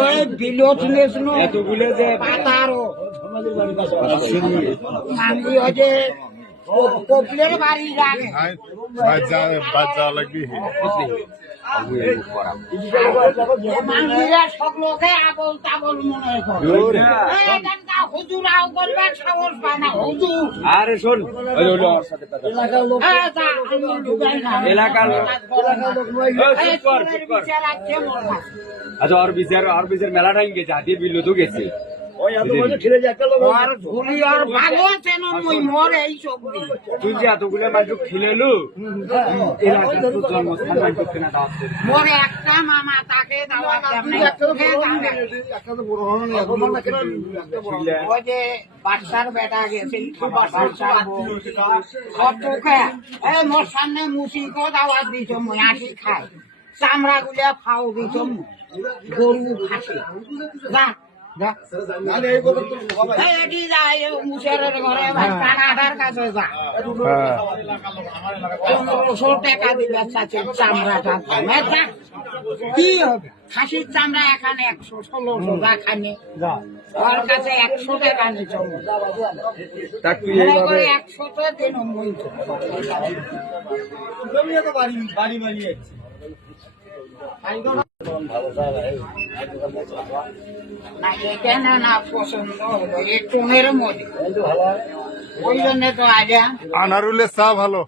ওই বিলত নেছিল এতগুলো যে পাতারও মান্দি হচ্ছে কপিলের বাড়ি যাবে বাচ্চা লাগবে মান্দিরা সব লোকে আবল তাবল মনে করে হুজুরাও করবেন সাহস পায় না হুজুর। আরে শোন এলাকার আচ্ছা, আর বিচার মেলা টাইম গেছে, হাতিয়ে বিল্লু তো গেছে। তুই যে এতগুলো মানুষ খিলেলু মোর একটা মামা তাকে দাওয়াত ওই যে বাচ্চার বেটা গেছে মোর সামনে মুসিকে দাওয়াত দিছ মই আসি খাই চামড়া গুলা ফাও দিছ গরু খাসি যা খাসির চামড়া এখানে 116 যা খানে ওর কাছে 100 টাকা নিচ 100 দিন না এখানে না পছন্দ হলো এই টুনের মধ্যে ওই জন্য তো আজ আনারুলের চা ভালো।